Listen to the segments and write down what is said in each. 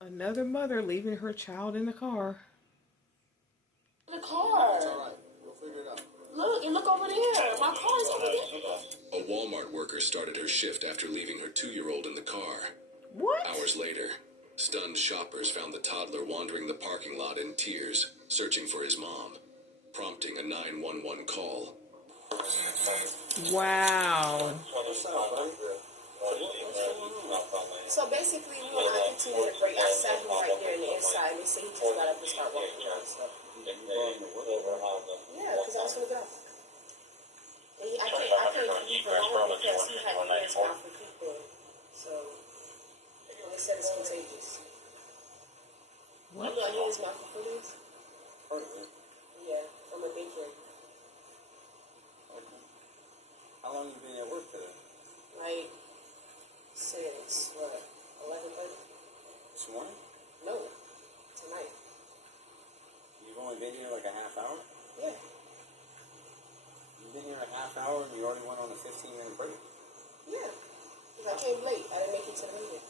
Another mother leaving her child in the car. The car. It's all right. We'll figure it out. Look, and look over there. My car is over there. A Walmart worker started her shift after leaving her 2-year-old in the car. What? Hours later, stunned shoppers found the toddler wandering the parking lot in tears, searching for his mom, prompting a 911 call. Wow. So basically, we went on a 15-minute break. I sat him right there on the inside, and they said he just got up and started walking around. So. Yeah, because I was going to get off. And I couldn't leave him alone because he had his mouth for people. So, they said it's contagious. What? You know, I hit his mouth for police. Yeah, from a bakery. Okay. How long you been at work today? Like, since, what, 11:30? This morning? No, tonight. You've only been here like a half hour? Yeah. You've been here a half hour and you already went on a 15-minute break? Yeah. Because I came late. I didn't make it to the meeting.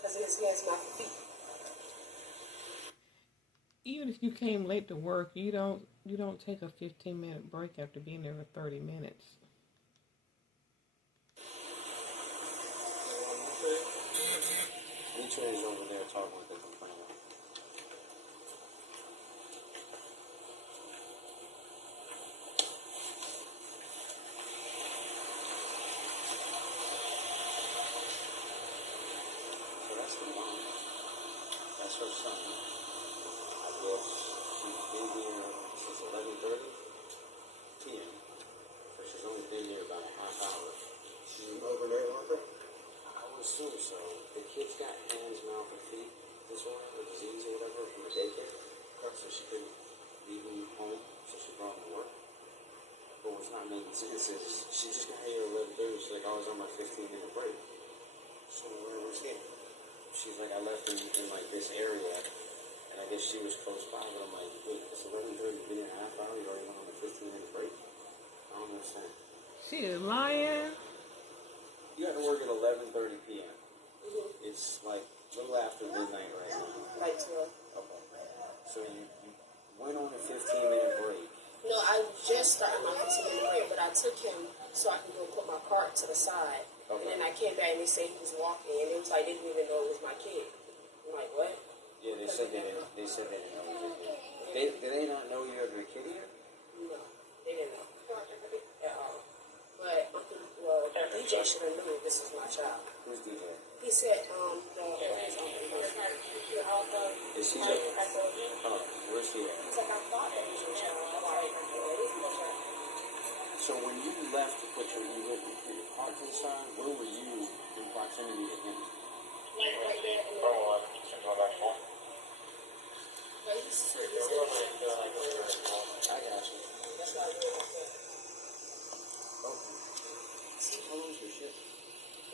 Because he has my feet. Even if you came late to work, you don't take a 15-minute break after being there for 30 minutes. Trey's over there talking with the complainant. So that's the mom. That's her son. I guess she's been here since 11:30 p.m. So she's only been here about a half hour. She's an overnight worker? I would assume so. The kid's got hands, mouth, and feet disorder or disease or whatever from the daycare. So she couldn't leave him home, so she brought him to work. But what's not making sense is she just got here at 11:30. She's like, I was on my 15-minute break. So where was he? She's like, I left him in like this area, and I guess she was close by. But I'm like, wait, it's 11:30. Been here a half hour. You already went on a 15-minute break. I don't understand. She is lying. You got to work at 11:30 p.m. It's like a little after midnight right now. Like 12. Okay. So you went on a 15-minute break. No, I just started my 15-minute break, but I took him so I could go put my cart to the side. Okay. And then I came back and they said he was walking, and it was like they didn't even know it was my kid. I'm like, what? Yeah, they said they didn't. They said they didn't know you were here. Did they not know you have your kid here? No, they didn't know at all. But DJ should have known this is my child. Who's DJ? He said, Is he? Oh, where's he at? he's like, I thought that was your child. I'm like, no, it isn't your child. So when you left to put your car to the side, where were you in proximity to him? Like right there. But he's I got you. That's why I really like that. Okay. How long's your shift?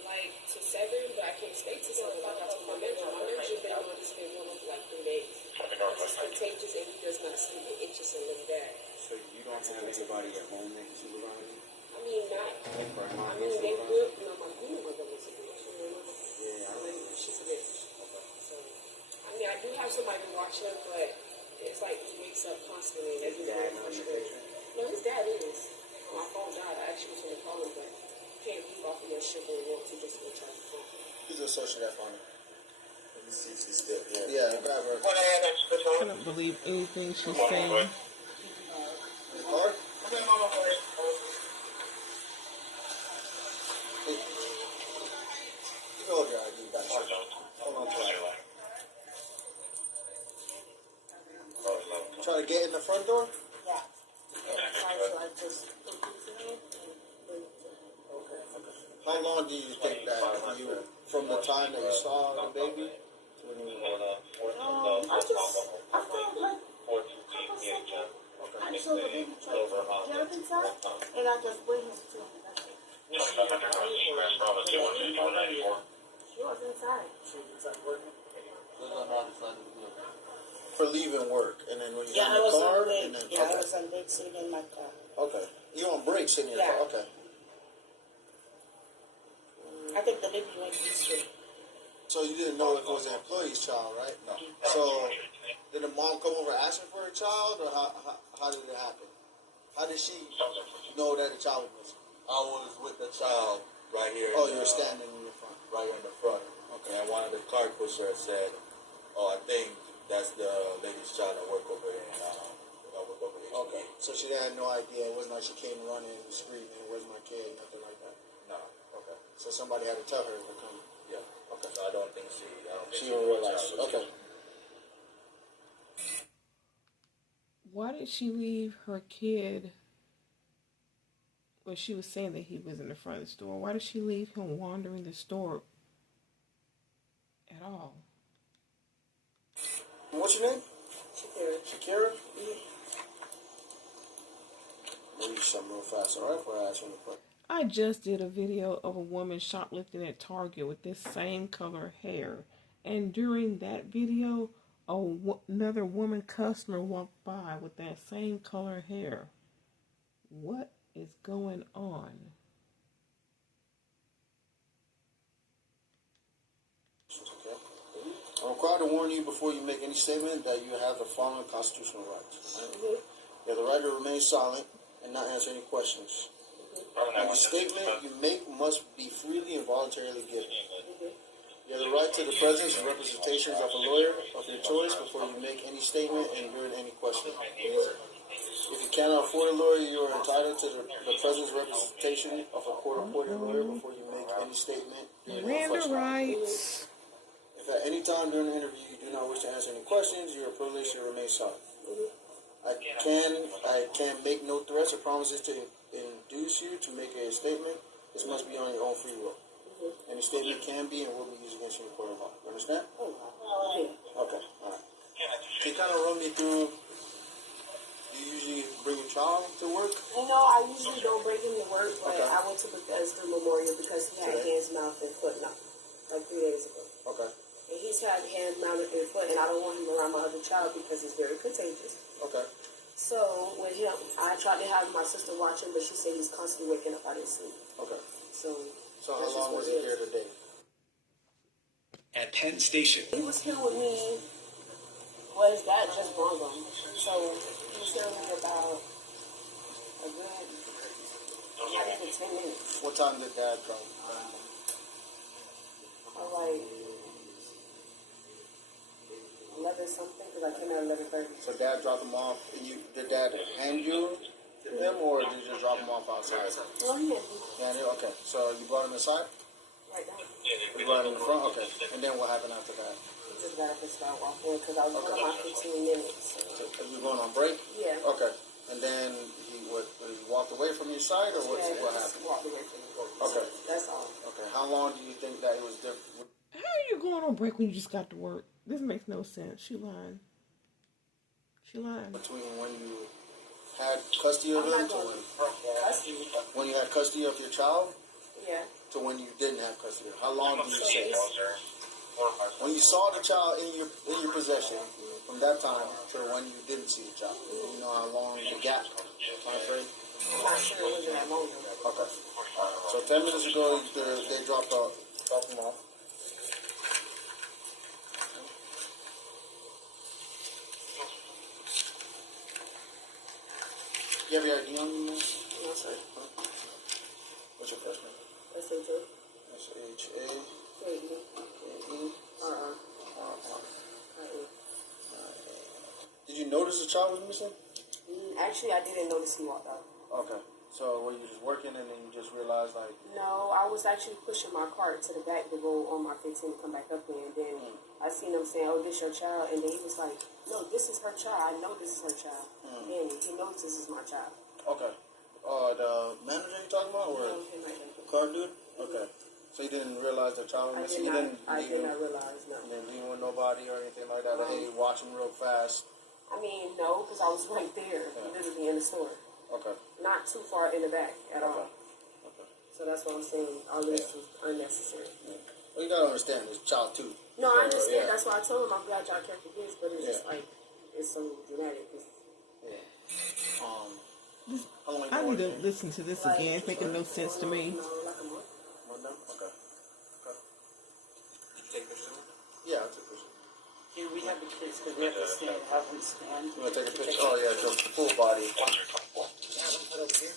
Like to 7, but I can't stay to 7. Like I told my manager been on this been going for like 3 days. It's contagious and he does not sleep. It itches and live bad. So you don't have anybody at home that can supervise you? I mean, not. Like grandma? I mean, they could. You know, my mother was a bitch. Yeah, I remember. She's a bitch. So, I mean, I do have somebody to watch him, but it's like he wakes up constantly. And His dad not in the picture? No, his dad is. My phone died. I actually was going to call him, but you can't leave off of your shit when you want to just go charge the phone. He's a social that phone. He's still, Yeah, grab her. I cannot believe anything she's saying. His car? You know your ID, you got you. Hold on to it. Trying to get in the front door? Yeah. I just put these in Okay. How long do you think that you, from the time that you saw the baby to when you I felt like I just saw the baby try to jump inside, and I just waited to She was inside. for leaving work, and then when you Yeah, got in the car, I and then was on bed sitting in my car. Okay, you on break sitting in your car? Okay. I think the baby went this way. So you didn't know if it was an employee's child, right? No. So did the mom come over asking for a child, or how did it happen? How did she know that the child was missing? I was with the child right here. Oh, you were standing in the front. Right here in the front. Okay. And one of the car pushers said, "Oh, I think that's the lady's child that work over there." Okay. So she had no idea. It wasn't like she came running and screaming, "Where's my kid?" Nothing like that. No. Okay. So somebody had to tell her to come. Yeah. Okay. So I don't think she. She didn't realize. Okay. Why did she leave her kid? Well, she was saying that he was in the front of the store. Why did she leave him wandering the store at all? What's your name? Shakira. Shakira? Mm-hmm. Let me do something real fast, alright? Before I ask you the question. I just did a video of a woman shoplifting at Target with this same color hair. And during that video, another woman customer walked by with that same color hair. What is going on? Okay. I'm required to warn you before you make any statement that you have the following constitutional rights. Right? You have the right to remain silent and not answer any questions. Any statement you make must be freely and voluntarily given. You have the right to the presence and representations of a lawyer of your choice before you make any statement and during any question. If you cannot afford a lawyer, you are entitled to the presence and representation of a court-appointed lawyer before you make any statement during any Miranda question. rights. If at any time during the interview you do not wish to answer any questions, you are privileged to remain silent. I can make no threats or promises to induce you to make a statement. This must be on your own free will. Any statement can be and will be used against you in court of law. You understand? Yeah. Okay, alright. Can you kind of run me through, do you usually bring your child to work? I usually don't bring him to work, but Okay. I went to Bethesda Memorial because he had hands, mouth, and foot knocked like 3 days ago. Okay, And he's had hand, mouth, and foot, and I don't want him around my other child because he's very contagious. okay. So with him, I tried to have my sister watch him, but she said he's constantly waking up out of his sleep. Okay. So So that's how long just was what he here today? At Penn Station. He was here with me. Well, his dad just brought him. So he was here with me about a good, not even 10 minutes. What time did Dad come? Like 11 something, because I came out at 11:30. So Dad dropped him off. Did Dad hand you to him, or did you just drop him off outside? Well, yeah, Yeah, okay. So you brought him inside? right now. You brought him in the front? Okay. And then what happened after that? He just got up and started walking because I was going my 15 minutes. So you going on break? Yeah. Okay. And then he walked away from your side, or what Just happened? walked away from me. Okay. That's all. Okay. How long do you think that it was different? How are you going on break when you just got to work? This makes no sense. She lying. She lying. Between when you had custody of him to when you had custody of your child Yeah. to when you didn't have custody? How long do you say? When you saw the child in your possession, from that time to when you didn't see the child, you know how long the gap time frame? I'm not sure it wasn't that long ago. Okay. So 10 minutes ago, they dropped him off. You have your ID on you, man? No, sir. What's your first name? S-H-A. S-H-A-K-E. R-R-I-E. Did you notice the child was missing? Actually, I didn't notice he walked out. Okay. So were you just working and then you just realized, like... No, I was actually pushing my cart to the back to go on my 15 to come back up here. And then I seen him saying, "Oh, this your child?" And then he was like, "No, this is her child. I know this is her child." And he knows this is my child. Okay. The manager you talking about, or No, him right there. car dude? Okay. So you didn't realize the child was missing? I did not realize, no. You didn't leave with nobody or anything like that? Like, hey, watch him real fast. I mean, no, because I was right there, literally in the store. Okay. Not too far in the back at all. Okay. So that's what I'm saying. All this was unnecessary. Well, you gotta understand, it's child too. No, I understand. Yeah. That's why I told him I'm glad y'all care for kids, but it's just like, it's so dramatic. Yeah. How long you I been need to working? listen to this again. It's making no sense to me. No, like a month. One month? Okay. You take the might be curious because we have to stand, have them stand. You want to take a picture? Oh, yeah, the full body. Have them put over here.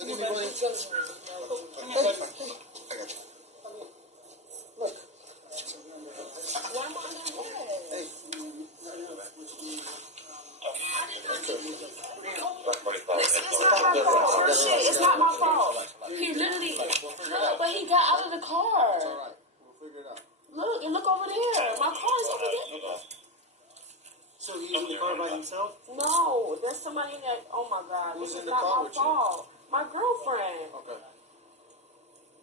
Look at me, buddy. Hey, I got you. Look. Why am I on that bed? Hey. Listen, it's not my fault. Shit, it's not my fault. He literally, look, but he got out of the car. It's all right. We'll figure it out. Look, and look over there. My car is over there. So he's in the car by himself? No, there's somebody that, oh my God, Who's this in is the not car my with you? fault. My girlfriend. Okay.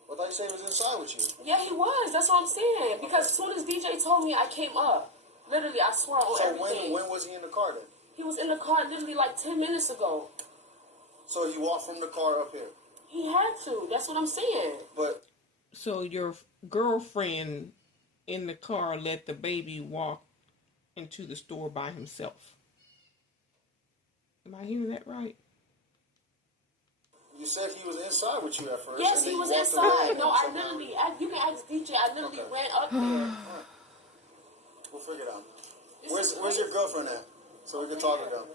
Well, I thought you said he was inside with you. Yeah, he was. That's what I'm saying. Because as soon as DJ told me, I came up. Literally, I swear on So everything. when was he in the car then? He was in the car literally like 10 minutes ago. So he walked from the car up here. He had to. That's what I'm saying. But So your girlfriend in the car let the baby walk into the store by himself. Am I hearing that right? you said he was inside with you at first. Yes, and then he was you walked away inside. and No, I somehow- literally, you can ask DJ, I literally Okay. ran up there. We'll figure it out. This Where's is your crazy. girlfriend at? So we can talk to them.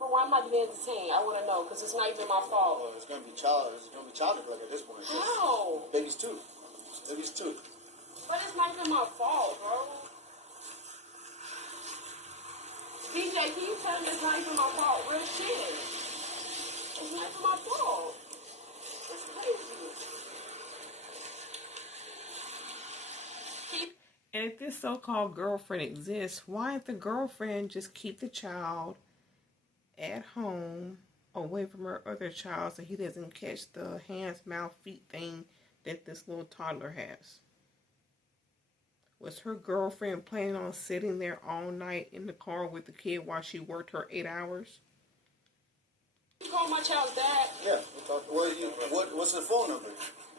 But why am I being detained? I want to know, because it's not even my fault. Well, it's gonna be child neglect at this point. How? Baby's two. Baby's two. But it's not even my fault, bro. DJ, can you tell me it's not even my fault? Real shit. It's not even my fault. It's crazy. And if this so-called girlfriend exists, why didn't the girlfriend just keep the child at home away from her other child so he doesn't catch the hands, mouth, feet thing that this little toddler has? Was her girlfriend planning on sitting there all night in the car with the kid while she worked her 8 hours? You call my child's dad? Yeah, we'll talk. Well, what's the phone number?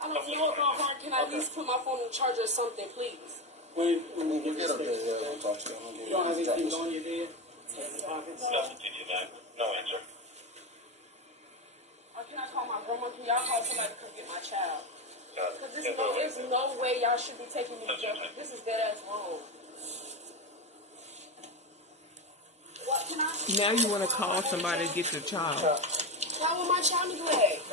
I don't know about her. Can I at least put my phone in charge or something, please? When We'll you get up there. Yeah, we'll talk to them. You don't have anything on your bed? Pockets? No answer. Or can I call my grandma? Can y'all call somebody to come get my child? Because Yeah, there's no way y'all should be taking me to jail. This is dead ass wrong. What can I? Now you want to call somebody to get your child. Why would my child neglect?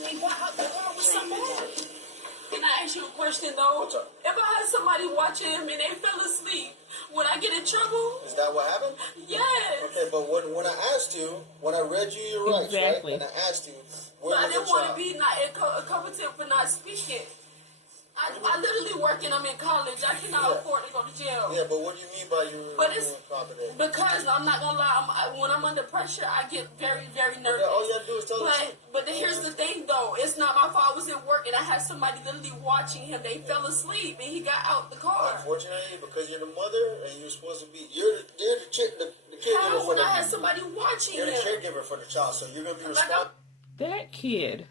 Like, why was somebody? Can I ask you a question though? What's up? If I had somebody watching him and they fell asleep, would I get in trouble? Is that what happened? Yes. Okay, but when I asked you, when I read you your rights, Exactly. right? And I asked you, But where I was your didn't want to child? be not incompetent for not speaking. I literally work and I'm in college. I cannot afford to go to jail. Yeah, but what do you mean by you But were it's incompetent? because I'm not gonna lie. When I'm under pressure, I get very, very nervous. All you have to do is tell the truth. But here's the thing, though. It's not my fault. I was at work and I had somebody literally watching him. They fell asleep and he got out the car. Unfortunately, because you're the mother and you're supposed to be, you're the caregiver How for when I the, had somebody watching you're the him? caregiver for the child, so you're gonna be Like, responsible. That kid,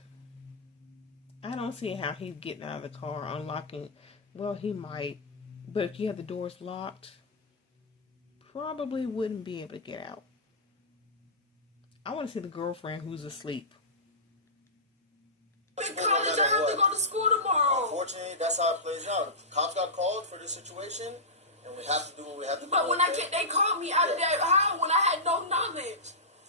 I don't see how he's getting out of the car, unlocking. Well, he might, but if you have the doors locked, probably wouldn't be able to get out. I want to see the girlfriend who's asleep. I'm in college. I have to go to school tomorrow. Unfortunately, that's how it plays out. Cops got called for this situation, and we have to do what we have to do. But when okay? they called me out of that, how? When I had no knowledge.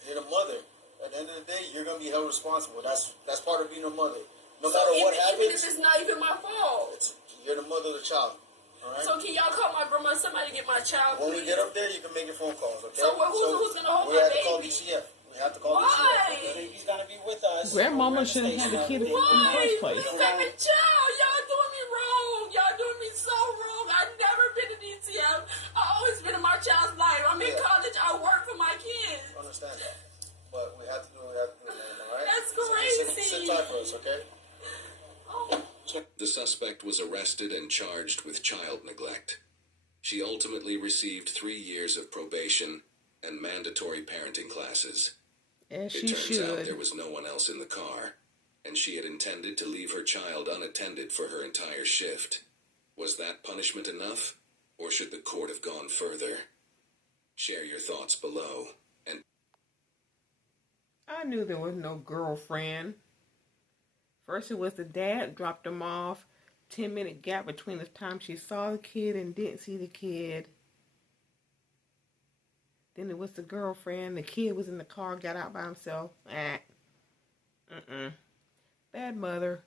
You're the mother. At the end of the day, you're gonna be held responsible. That's part of being a mother. No So matter what even happens, if it's not even my fault. you're the mother of the child. All right. So can y'all call my grandma? Somebody get my child, When we please. get up there, you can make your phone calls. Okay. So who's gonna hold we my have to call baby? DCF. We have to call DCF. Why? He's gonna be with us. Grandmama shouldn't have the kid in the first place. You got me child. Y'all doing me wrong. Y'all doing me so wrong. I've never been to DTF. I always been in my child's life. I'm in Yeah. college. I work for my kids. I understand that, but we have to do what we have to do, man. All right. That's So crazy. sit tight for us, okay? Oh. The suspect was arrested and charged with child neglect. She ultimately received 3 years of probation and mandatory parenting classes. As It she turns out there should. was no one else in the car, and she had intended to leave her child unattended for her entire shift. Was that punishment enough, or should the court have gone further? Share your thoughts below. And I knew there was no girlfriend. First it was the dad dropped him off 10-minute gap between the time she saw the kid and didn't see the kid. Then it was the girlfriend. The kid was in the car, got out by himself. Bad mother.